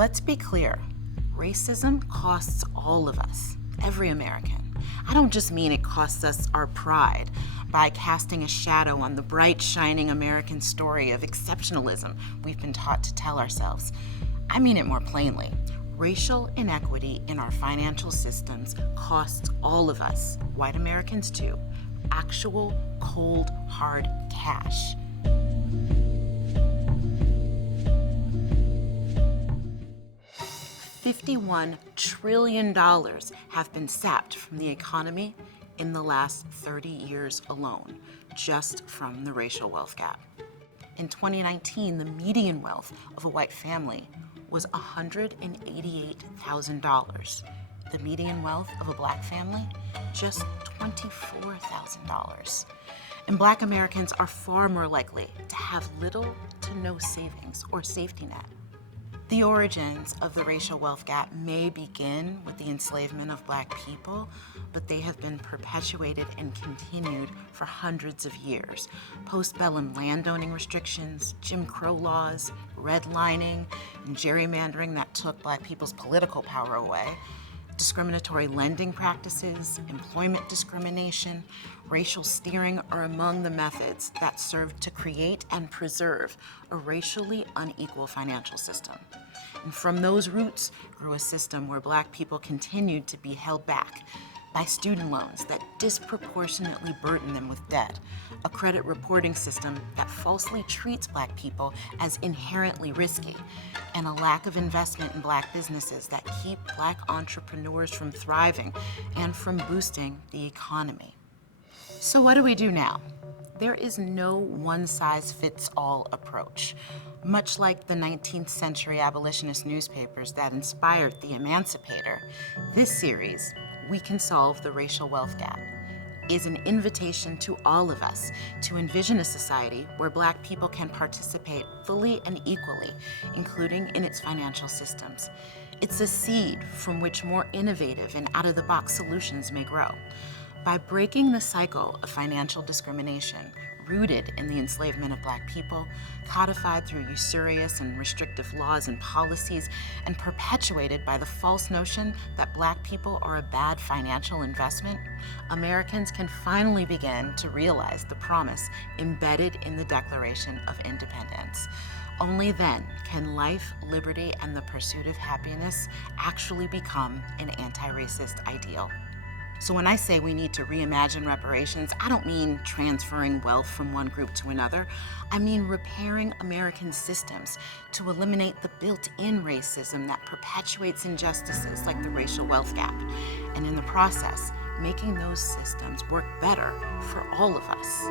Let's be clear, racism costs all of us, every American. I don't just mean it costs us our pride by casting a shadow on the bright, shining American story of exceptionalism we've been taught to tell ourselves. I mean it more plainly. Racial inequity in our financial systems costs all of us, white Americans too, actual, cold, hard cash. $51 trillion have been sapped from the economy in the last 30 years alone, just from the racial wealth gap. In 2019, the median wealth of a white family was $188,000. The median wealth of a black family, just $24,000. And black Americans are far more likely to have little to no savings or safety net. The origins of the racial wealth gap may begin with the enslavement of black people, but they have been perpetuated and continued for hundreds of years. Postbellum landowning restrictions, Jim Crow laws, redlining, and gerrymandering that took black people's political power away, discriminatory lending practices, employment discrimination, racial steering are among the methods that served to create and preserve a racially unequal financial system. And from those roots grew a system where black people continued to be held back by student loans that disproportionately burden them with debt, a credit reporting system that falsely treats black people as inherently risky, and a lack of investment in black businesses that keep black entrepreneurs from thriving and from boosting the economy. So what do we do now? There is no one-size-fits-all approach. Much like the 19th century abolitionist newspapers that inspired the Emancipator, this series, We Can Solve the Racial Wealth Gap, is an invitation to all of us to envision a society where black people can participate fully and equally, including in its financial systems. It's a seed from which more innovative and out-of-the-box solutions may grow. By breaking the cycle of financial discrimination rooted in the enslavement of black people, codified through usurious and restrictive laws and policies, and perpetuated by the false notion that black people are a bad financial investment, Americans can finally begin to realize the promise embedded in the Declaration of Independence. Only then can life, liberty, and the pursuit of happiness actually become an anti-racist ideal. So when I say we need to reimagine reparations, I don't mean transferring wealth from one group to another. I mean repairing American systems to eliminate the built-in racism that perpetuates injustices like the racial wealth gap, and in the process, making those systems work better for all of us.